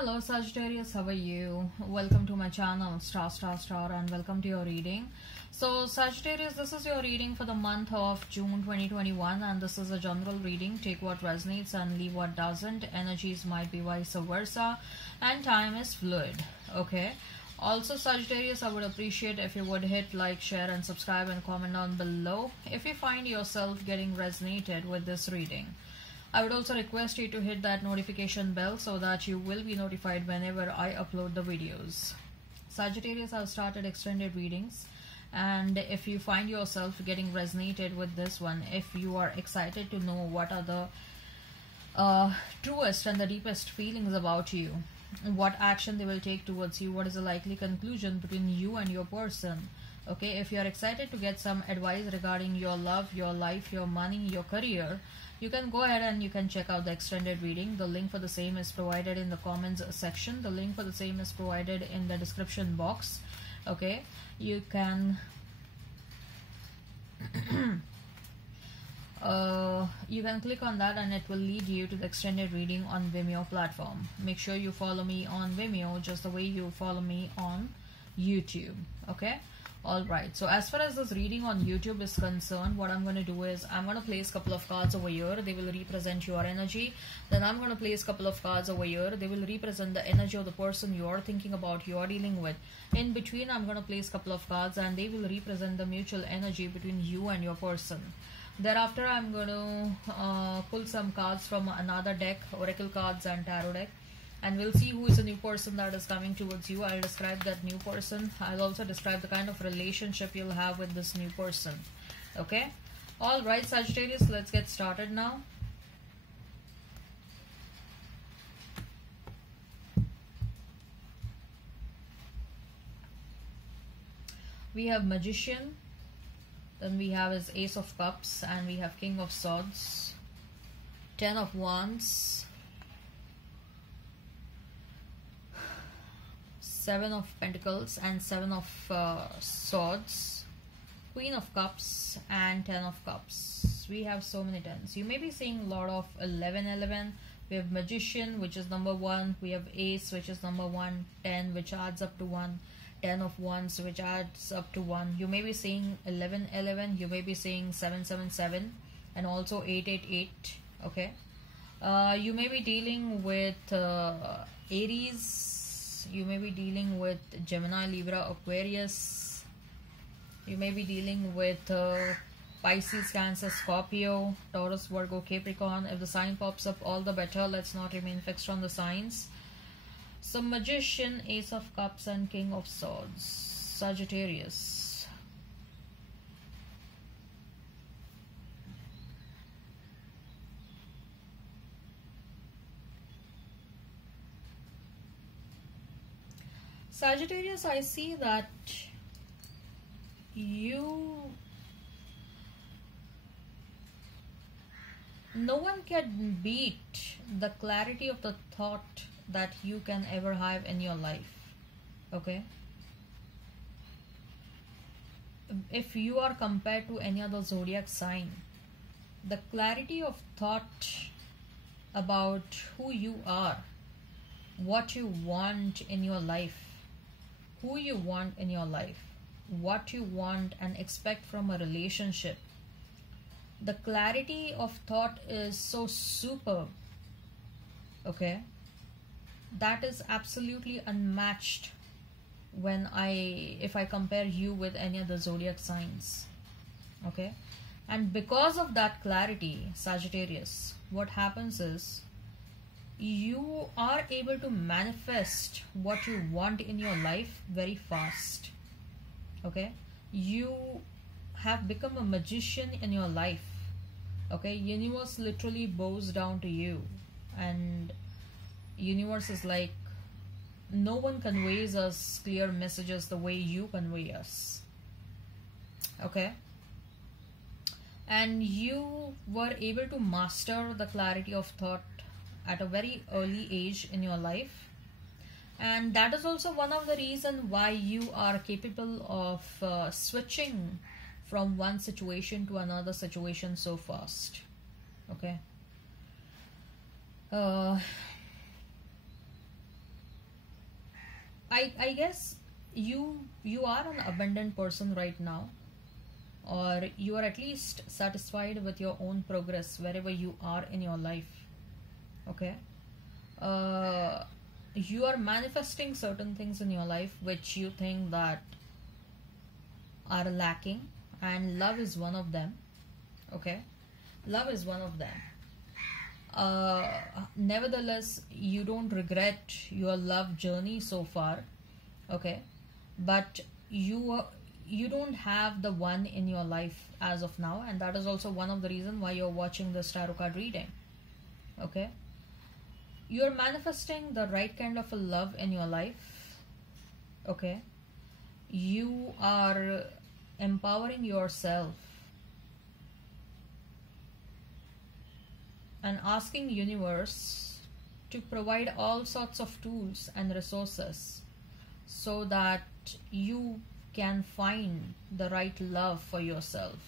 Hello Sagittarius, how are you? Welcome to my channel Star and welcome to your reading. So Sagittarius, this is your reading for the month of June 2021 and this is a general reading. Take what resonates and leave what doesn't. Energies might be vice versa and time is fluid. Okay. Also Sagittarius, I would appreciate if you would hit like, share and subscribe and comment down below if you find yourself getting resonated with this reading. I would also request you to hit that notification bell so that you will be notified whenever I upload the videos. Sagittarius, I've started extended readings, and if you find yourself getting resonated with this one, if you are excited to know what are the truest and the deepest feelings about you, what action they will take towards you, what is the likely conclusion between you and your person. Okay, if you are excited to get some advice regarding your love, your life, your money, your career, you can go ahead and you can check out the extended reading. The link for the same is provided in the comments section. The link for the same is provided in the description box. Okay, you can you can click on that and it will lead you to the extended reading on Vimeo platform. Make sure you follow me on Vimeo just the way you follow me on YouTube. Okay. Alright, so as far as this reading on YouTube is concerned, what I'm going to do is I'm going to place a couple of cards over here. They will represent your energy. Then I'm going to place a couple of cards over here. They will represent the energy of the person you are thinking about, you are dealing with. In between, I'm going to place a couple of cards and they will represent the mutual energy between you and your person. Thereafter, I'm going to pull some cards from another deck, oracle cards and tarot deck. And we'll see who is a new person that is coming towards you. I'll describe that new person. I'll also describe the kind of relationship you'll have with this new person. Okay? Alright, Sagittarius, let's get started now. We have Magician. Then we have his Ace of Cups. And we have King of Swords. 10 of Wands. 7 of Pentacles and 7 of Swords, Queen of Cups and 10 of Cups. We have so many tens. You may be seeing a lot of 11. We have Magician, which is number 1. We have Ace, which is number 1. 10, which adds up to 1. 10 of Wands, which adds up to 1. You may be seeing 11. You may be seeing 7. And also 8. Okay. You may be dealing with Aries. You may be dealing with Gemini, Libra, Aquarius. You may be dealing with Pisces, Cancer, Scorpio, Taurus, Virgo, Capricorn. If the sign pops up, all the better. Let's not remain fixed on the signs. So Magician, Ace of Cups and King of Swords. Sagittarius. Sagittarius, I see that no one can beat the clarity of the thought that you can ever have in your life. Okay? If you are compared to any other zodiac sign, the clarity of thought about who you are, what you want in your life, who you want in your life, what you want and expect from a relationship. The clarity of thought is so superb. Okay? That is absolutely unmatched if I compare you with any other zodiac signs. Okay? And because of that clarity, Sagittarius, what happens is you are able to manifest what you want in your life very fast. Okay, you have become a magician in your life. Okay, universe literally bows down to you, and universe is like, no one conveys us clear messages the way you convey us. Okay, and you were able to master the clarity of thought at a very early age in your life, and that is also one of the reasons why you are capable of switching from one situation to another situation so fast. Okay, I guess you are an abundant person right now, or you are at least satisfied with your own progress wherever you are in your life. Okay. uh, you are manifesting certain things in your life which you think that are lacking, and love is one of them. Okay, love is one of them. Nevertheless, you don't regret your love journey so far. Okay, but you don't have the one in your life as of now, and that is also one of the reason why you're watching this tarot card reading. Okay, you're manifesting the right kind of a love in your life. Okay, you are empowering yourself and asking universe to provide all sorts of tools and resources so that you can find the right love for yourself,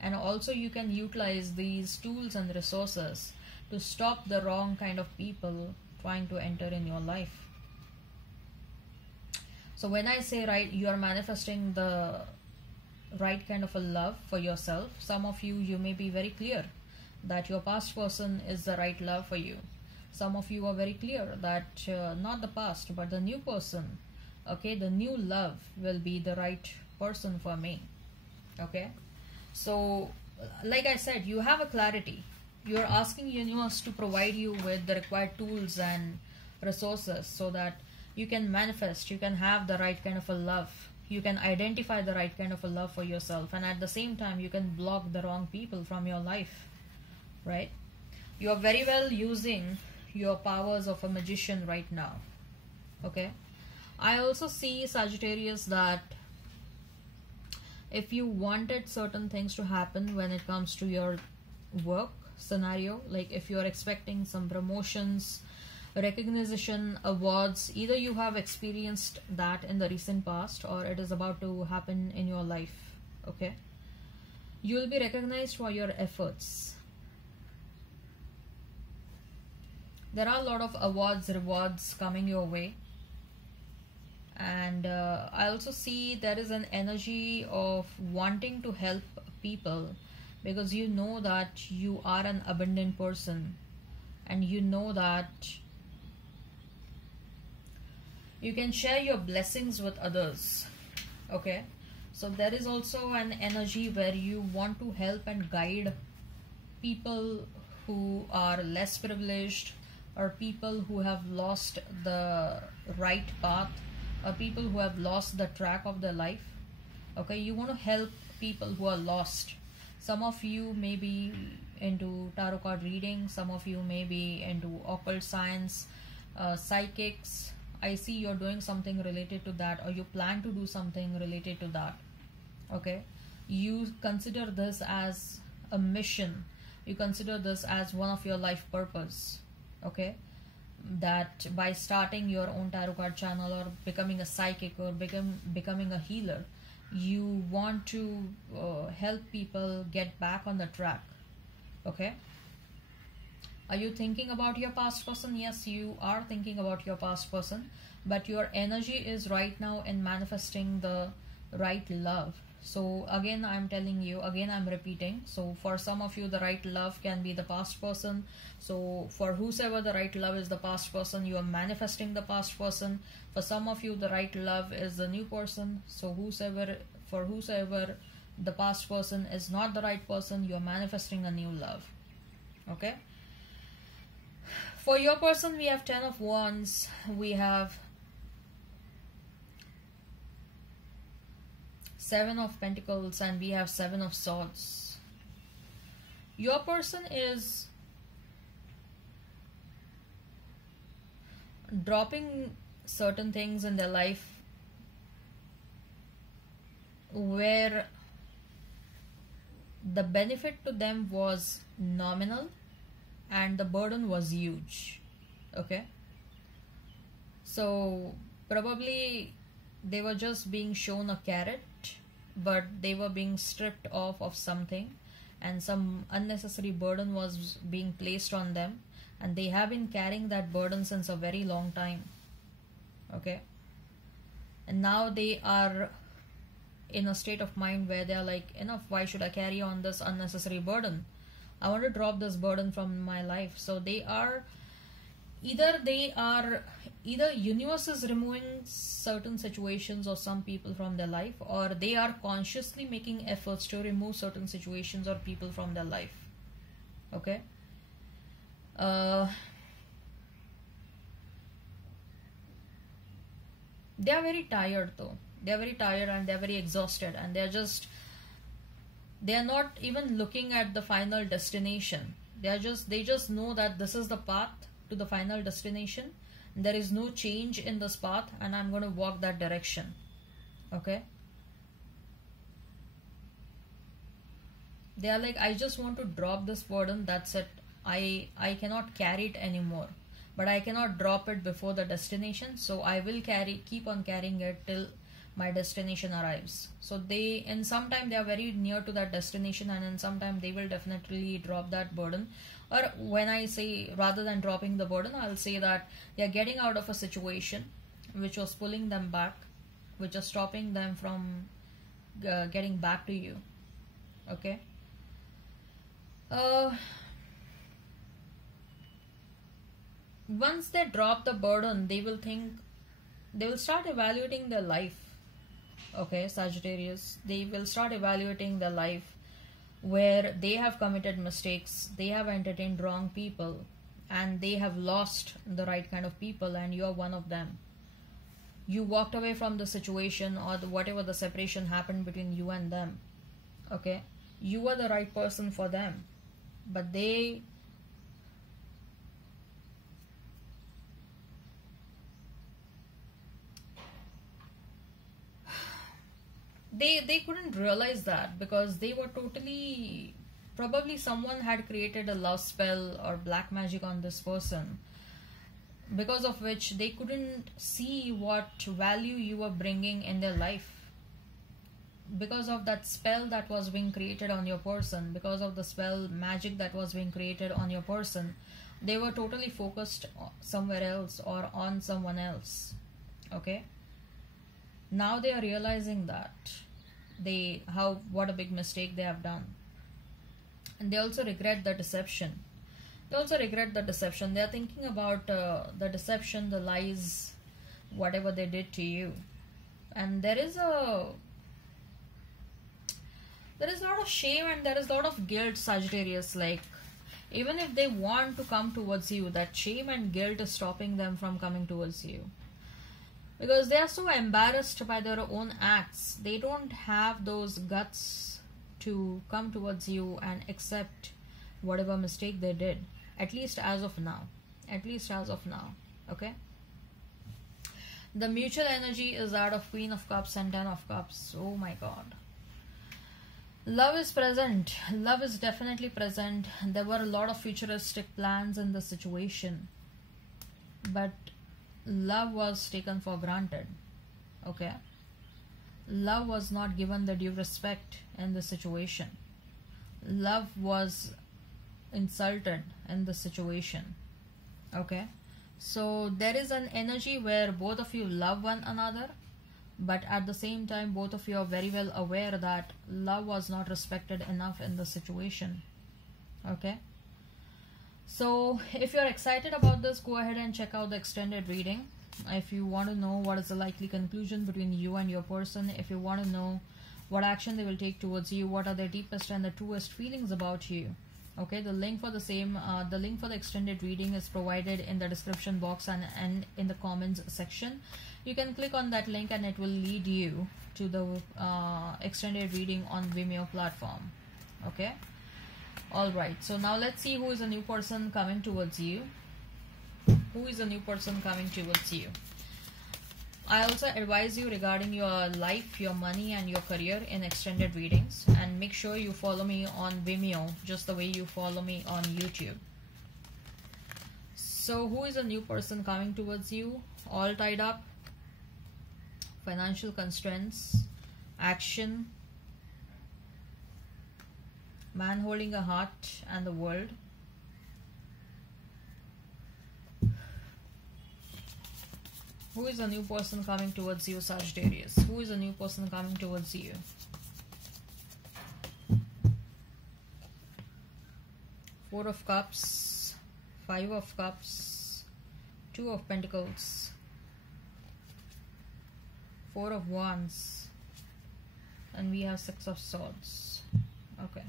and also you can utilize these tools and resources to stop the wrong kind of people trying to enter in your life. So when I say right, you are manifesting the right kind of a love for yourself. Some of you may be very clear that your past person is the right love for you. Some of you are very clear that not the past but the new person, okay, the new love will be the right person for me. Okay, so like I said, you have a clarity. You're asking universe to provide you with the required tools and resources so that you can manifest, you can have the right kind of a love, you can identify the right kind of a love for yourself, and at the same time you can block the wrong people from your life, right? You are very well using your powers of a magician right now. Okay, I also see, Sagittarius, that if you wanted certain things to happen when it comes to your work scenario, like if you are expecting some promotions, recognition, awards, either you have experienced that in the recent past or it is about to happen in your life. Okay, you will be recognized for your efforts. There are a lot of awards, rewards coming your way, and I also see there is an energy of wanting to help people, because you know that you are an abundant person and you know that you can share your blessings with others. Okay, so there is also an energy where you want to help and guide people who are less privileged, or people who have lost the right path, or people who have lost the track of their life. Okay, you want to help people who are lost. Some of you may be into tarot card reading, some of you may be into occult science, psychics. I see you're doing something related to that, or you plan to do something related to that. Okay, you consider this as a mission, you consider this as one of your life purpose. Okay, that by starting your own tarot card channel or becoming a psychic or becoming a healer, you want to help people get back on the track. Okay, are you thinking about your past person? Yes, you are thinking about your past person, but your energy is right now in manifesting the right love. So again, I'm telling you, again I'm repeating, so for some of you the right love can be the past person. So for whosoever the right love is the past person, you are manifesting the past person. For some of you the right love is the new person. So for whosoever the past person is not the right person, you are manifesting a new love. Okay, for your person we have 10 of Wands, we have 7 of Pentacles, and we have 7 of Swords. Your person is dropping certain things in their life where the benefit to them was nominal and the burden was huge. Okay, so probably they were just being shown a carrot, but they were being stripped off of something, and some unnecessary burden was being placed on them, and they have been carrying that burden since a very long time. Okay, and now they are in a state of mind where they are like, enough, why should I carry on this unnecessary burden? I want to drop this burden from my life. So they are either universe is removing certain situations or some people from their life, or they are consciously making efforts to remove certain situations or people from their life. Okay. They are very tired though. They are very tired and they are very exhausted, and they are not even looking at the final destination. They just know that this is the path to the final destination. There is no change in this path, and I'm going to walk that direction. Okay. They are like, I just want to drop this burden. That's it. I cannot carry it anymore, but I cannot drop it before the destination. So I will keep on carrying it till my destination arrives. So in some time they are very near to that destination, and in some time they will definitely drop that burden. Or when I say, rather than dropping the burden, I'll say that they are getting out of a situation which was pulling them back, which is stopping them from getting back to you. Okay. Once they drop the burden, they will start evaluating their life. Okay, Sagittarius, they will start evaluating their life, where they have committed mistakes, they have entertained wrong people, and they have lost the right kind of people, and you are one of them. You walked away from the situation, or whatever the separation happened between you and them. Okay, you were the right person for them, but they couldn't realize that, because they were totally, probably someone had created a love spell or black magic on this person, because of which they couldn't see what value you were bringing in their life. Because of that spell that was being created on your person, because of the spell magic that was being created on your person, they were totally focused somewhere else or on someone else. Okay. Now they are realizing that what a big mistake they have done, and they also regret the deception. They are thinking about the deception, the lies, whatever they did to you. And there is a lot of shame and there is a lot of guilt, Sagittarius. Like, even if they want to come towards you, that shame and guilt is stopping them from coming towards you, because they are so embarrassed by their own acts. They don't have those guts to come towards you and accept whatever mistake they did, at least as of now. Okay. The mutual energy is that of Queen of Cups and Ten of Cups. Oh my God. Love is present. Love is definitely present. There were a lot of futuristic plans in the situation, but love was taken for granted. Okay. Love was not given the due respect in the situation. Love was insulted in the situation. Okay. So there is an energy where both of you love one another, but at the same time both of you are very well aware that love was not respected enough in the situation. Okay. So if you're excited about this, go ahead and check out the extended reading. If you want to know what is the likely conclusion between you and your person, if you want to know what action they will take towards you, what are their deepest and the truest feelings about you. Okay, the link for the same, the link for the extended reading is provided in the description box and in the comments section. You can click on that link and it will lead you to the extended reading on Vimeo platform. Okay. Alright, so now let's see who is a new person coming towards you. Who is a new person coming towards you? I also advise you regarding your life, your money and your career in extended readings, and make sure you follow me on Vimeo just the way you follow me on YouTube. So who is a new person coming towards you? All tied up, financial constraints, action, man holding a heart and the world. Who is a new person coming towards you, Sagittarius? Who is a new person coming towards you? Four of Cups, Five of Cups, Two of Pentacles, Four of Wands, and we have Six of Swords. Okay.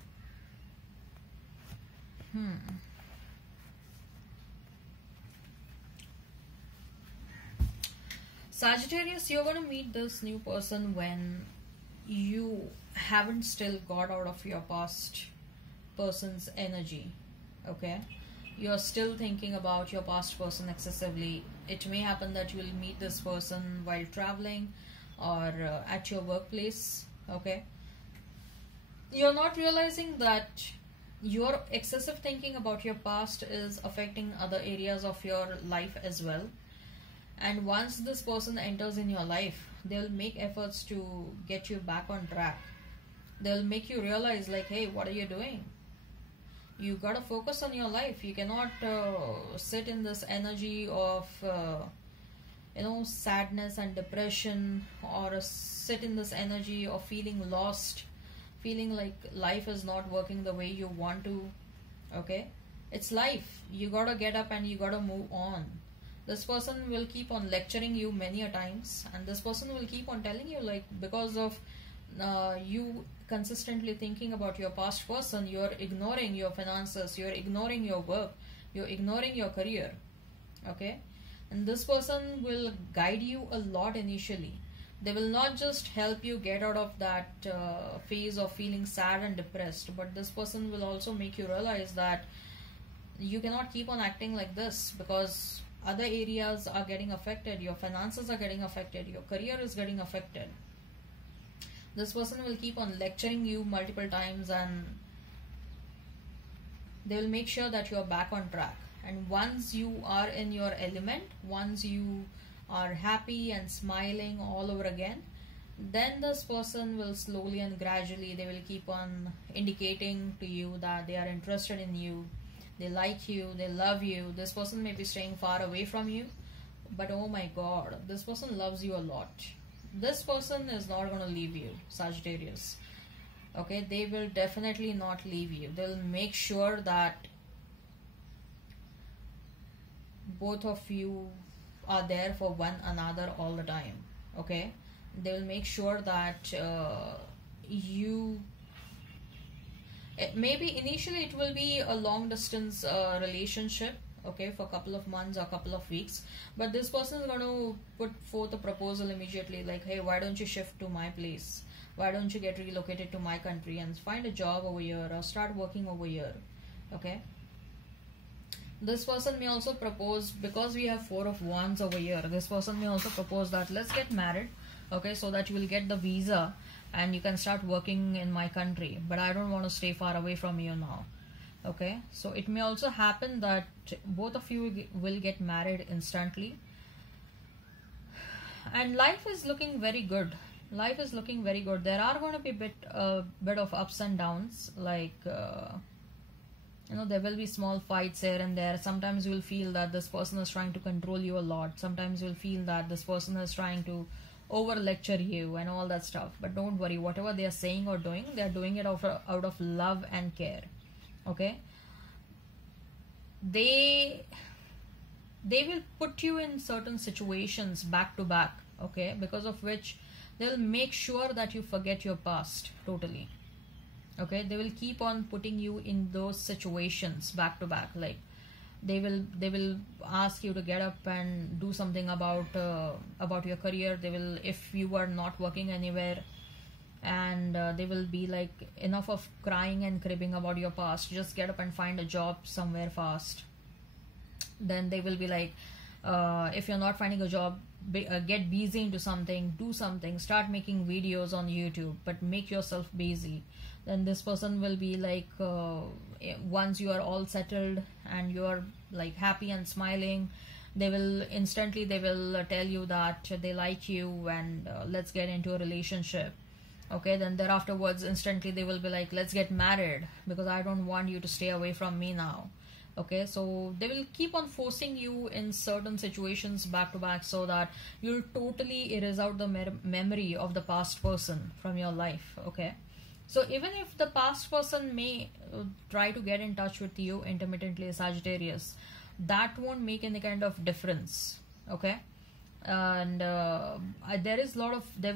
Sagittarius, you're going to meet this new person when you haven't still got out of your past person's energy. Okay, you're still thinking about your past person excessively. It may happen that you will meet this person while traveling or at your workplace. Okay, you're not realizing that your excessive thinking about your past is affecting other areas of your life as well. And once this person enters in your life, they'll make efforts to get you back on track. They'll make you realize, like, hey, what are you doing? You gotta focus on your life. You cannot sit in this energy of sadness and depression, or sit in this energy of feeling lost, feeling like life is not working the way you want to. Okay, it's life. You gotta get up and you gotta move on. This person will keep on lecturing you many a times, and this person will keep on telling you, like, because of you consistently thinking about your past person, you're ignoring your finances, you're ignoring your work, you're ignoring your career. Okay, and this person will guide you a lot initially. They will not just help you get out of that phase of feeling sad and depressed, but this person will also make you realize that you cannot keep on acting like this, because other areas are getting affected. Your finances are getting affected, your career is getting affected. This person will keep on lecturing you multiple times, and they will make sure that you are back on track. And once you are in your element, once you are happy and smiling all over again, then this person will slowly and gradually, they will keep on indicating to you that they are interested in you, they like you, they love you. This person may be staying far away from you, but oh my god, this person loves you a lot. This person is not going to leave you, Sagittarius. Okay, they will definitely not leave you. They'll make sure that both of you are there for one another all the time. Okay, they will make sure that maybe initially it will be a long distance relationship, okay, for a couple of months or a couple of weeks, but this person is going to put forth a proposal immediately, like, hey, why don't you shift to my place, why don't you get relocated to my country and find a job over here or start working over here. Okay, this person may also propose, because we have Four of Wands over here, this person may also propose that let's get married, okay, so that you will get the visa and you can start working in my country, but I don't want to stay far away from you now. Okay, so it may also happen that both of you will get married instantly, and life is looking very good. Life is looking very good. There are going to be bit of ups and downs, like there will be small fights here and there. Sometimes you will feel that this person is trying to control you a lot. Sometimes you'll feel that this person is trying to over lecture you and all that stuff, but don't worry, whatever they are saying or doing, they are doing it out of love and care. Okay, they will put you in certain situations back to back, okay, because of which they'll make sure that you forget your past totally. Okay, they will keep on putting you in those situations back to back, like they will ask you to get up and do something about your career. They will, if you are not working anywhere, and they will be like, enough of crying and cribbing about your past, just get up and find a job somewhere fast. Then they will be like, if you're not finding a job, get busy into something, do something, start making videos on YouTube, but make yourself busy. Then this person will be like, once you are all settled and you are like happy and smiling, they will tell you that they like you and let's get into a relationship. Okay, then thereafterwards instantly they will be like, let's get married because I don't want you to stay away from me now. Okay, so they will keep on forcing you in certain situations back to back, so that you'll totally erase out the memory of the past person from your life. Okay, so even if the past person may try to get in touch with you intermittently, Sagittarius, that won't make any kind of difference. Okay, and there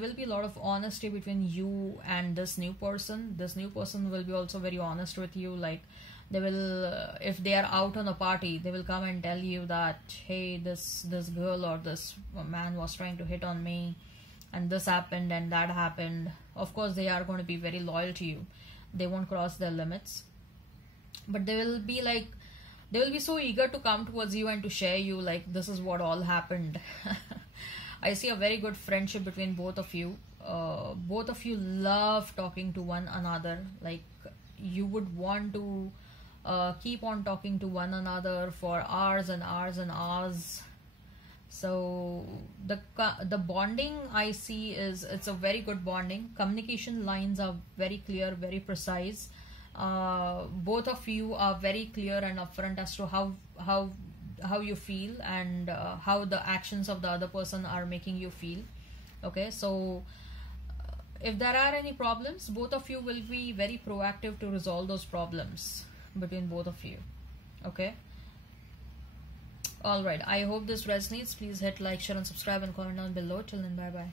will be a lot of honesty between you and this new person. This new person will be also very honest with you. Like, they will if they are out on a party, they will come and tell you that, hey, this girl or this man was trying to hit on me, and this happened and that happened. Of course, they are going to be very loyal to you. They won't cross their limits, but they will be so eager to come towards you and to share you, like, this is what all happened. I see a very good friendship between both of you. Both of you love talking to one another. Like, you would want to keep on talking to one another for hours and hours and hours. So the bonding I see is, it's a very good bonding. Communication lines are very clear, very precise. Both of you are very clear and upfront as to how you feel, and how the actions of the other person are making you feel. Okay, so if there are any problems, both of you will be very proactive to resolve those problems between both of you. Okay, all right, I hope this resonates. Please hit like, share and subscribe, and comment down below. Till then, bye bye.